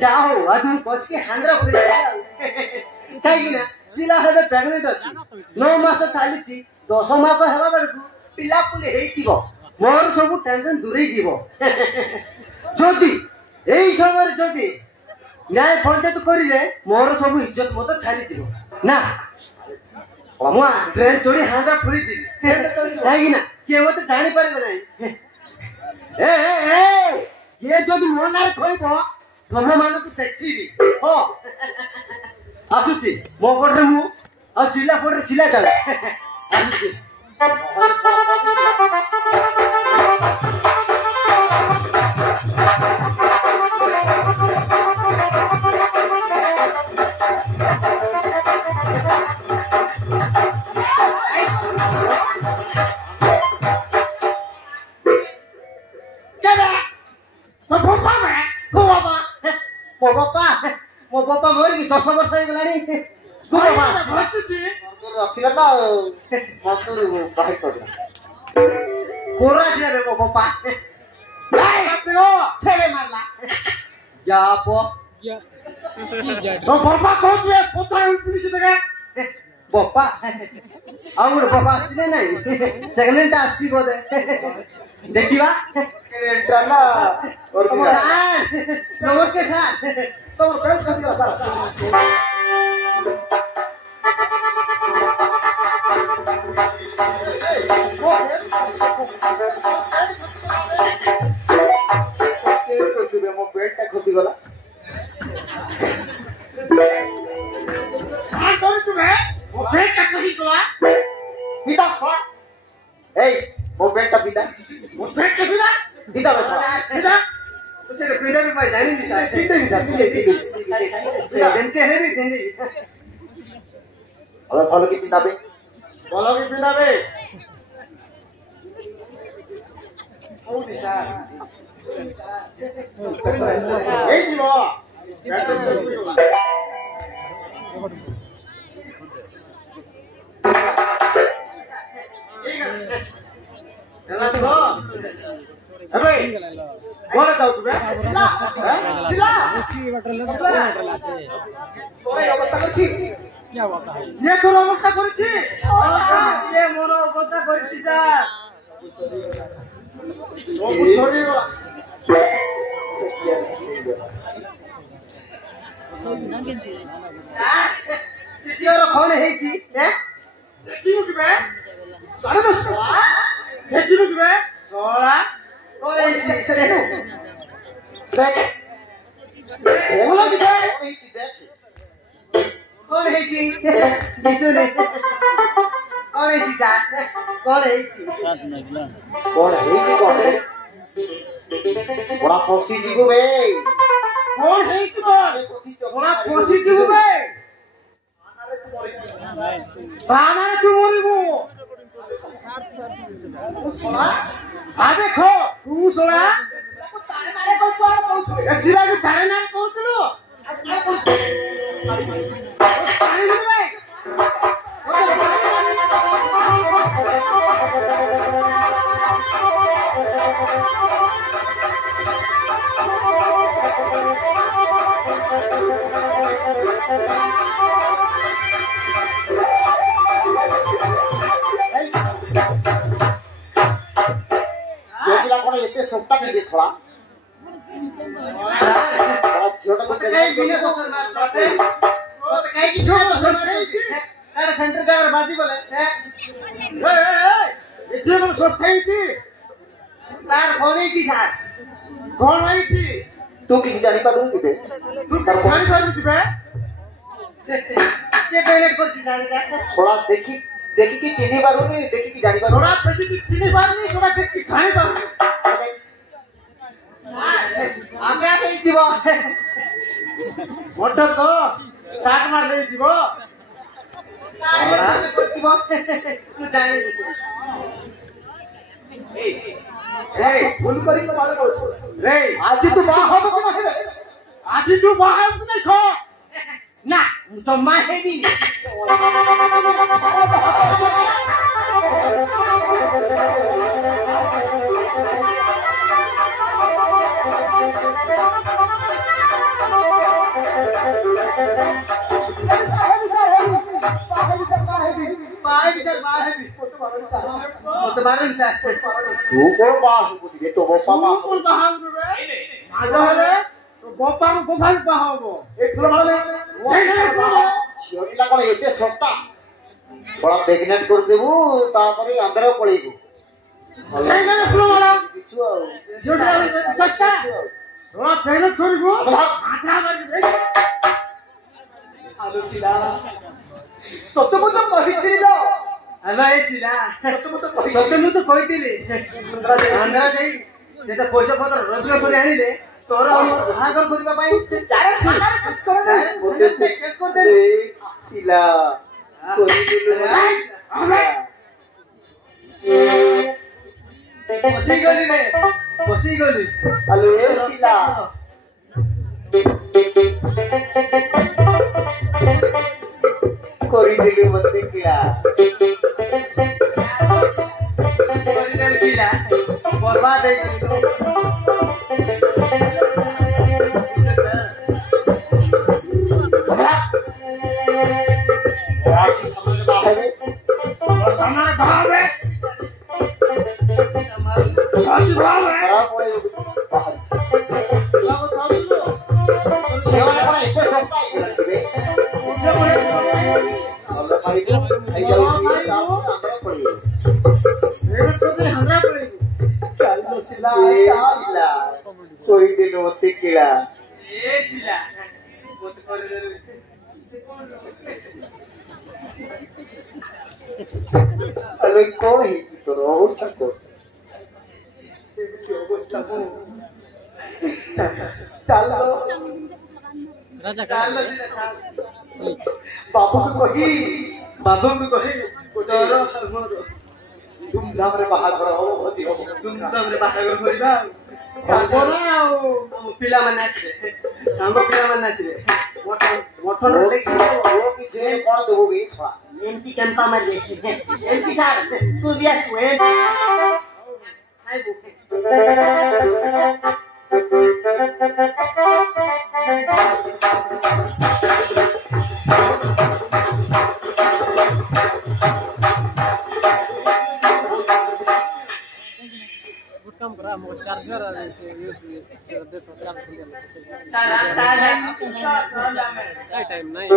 जाओ आज हम कस के हांद्रा पुरे कहीं ना सिला हेबे प्रेग्नेंट अछि 9 मास चलीछि 10 मास हेबा बेलकु पिला पुले हेइतिबो मोर सब टेंशन दूरी जीवो जदि एई समय जदि न्याय पंचायत करिले मोर सब इज्जत मत छाली जीवो ना अमुआ ट्रेन चोरी हांद्रा पुरी जी कहीं ना के मत जानि परबे नै ए ये जदि मोनार कहबो तुम मान को देखिबी हो आसुची मो पटे मु आ सिला पटे सिला चले आसुची मो बापा मोर की 10 वर्ष हो गलानी तू बाबा रखछि रखिला ना मस्तुर बाहे पड़ला कोरा छिला बे मो बापा नाही देखो ठेले मारला जा पो तो बापा को तू पोता उठली छी जगह बापा आउर बापा आसीने नाही सेकंड हैंड आसी बोदे देखिबा ट्राला और नमस्कार सर तो बेल्ट कसिला सर मो बेल्ट खोती गला हां कर तू बे मो बेल्ट खोती गला पिता फा ए मो बेल्ट पिता पिता बस पिता उसे पीड़ा भी भाई जानी नहीं साहब पीड़े नहीं साहब पीड़े जनते हैं भी देंगे और फॉलो की पीड़ा बे ओ दिशा ए जीवा बैठो चला तो अबे बोला था तू सिला सिला तोरे अवस्था करछि क्या होता है ये तोर अवस्था करछि ये मोर अवस्था करछि सर ओ सॉरी तितियोर कोन हेछि हैं देखियो कि बे सारे दोस्त देखियो कि बे सोला कोन हेछि देख बोला कि देख कौन है जी सुने कौन है जी जान कौन है जी कौन है बड़ा फसी जीवो बे कौन है जी बड़ा फसी जीवो बे बाना तू मरिबो सोना आ देखो तू सोना तारे मारे को कहू ए सिरा के तारे ना कहतलो सस्ता के देखला छोटा तो कहीं बिना तो सर मार छोटे तो कहीं की छोटा तो सर मार अरे सेंटर का बाजी बोले ए ये मन सस्ता ही थी तार कौन ही थी सर कौन आई थी तू किसी जानी पालू की बे तू जानी पालू की बे के पेरेंट को जानी थोड़ा देखी की चिनी पालू नहीं देखी की जानी पालू थोड़ा देखी की चिनी पालू नहीं थोड़ा देखी की जानी पालू आमे आमे जीवो मोटर तो स्टार्ट मार ले जीवो तारे को जीवो तू जाने ए भूल करी को मारे बोल रे आज तू बा हो को नहीं आज तू बा हो को नहीं खो ना तो मां है भी मत मारन सर तू को बाहु बुद्धि तो बापा तू को बाहु रे मागो हेले तो बापा को गोफान बाहु ए फुल माले छियोला कोन एते सस्ता बड़ा प्रेग्नेंट कर देबू तापरे अंदर पळीबू नहीं नहीं फुल माला किछु आ जोड़ा सस्ता थोड़ा प्रेग्नेंट करबू आत्रा मार आलो सिला तो मत कहिथिलो अबे सिला तो मु तो कहिथिली अंदर जाई जेता पैसा पत्र रोजगार କରି आनिले तोर भागर करबा पई केस कर दे सिला बसी गली रे बसी गली हेलो ए सिला कोरी दिली मते किया कोरी दिल किला बर्बाद सामने भाव है आज भाव है सेवा कोन एते सस्ता रे Allah pariku ayo अंदर पड़ी मेरे तो दे हमरा पड़ी चल लो सिला सिला कोई दिन होते किला ए सिला बहुत करे दे अरे कोई तो अवस्था तो चल लो राजा चल लो सिला चल बाबू को कही तोरो धूमधाम रे बाहाघर हो भोजी हो धूमधाम रे बाहाघर करबा साजोरा पिला माने आछे सांगो पिला माने आछे मोटन ले कि वो कि जे कोन देबो बे छवा एमटी केंपा मार ले एमटी सर तू भी आस वे हाय कम करा मो चार्जर यूज दे तो चार्ज कर ले टाइम नहीं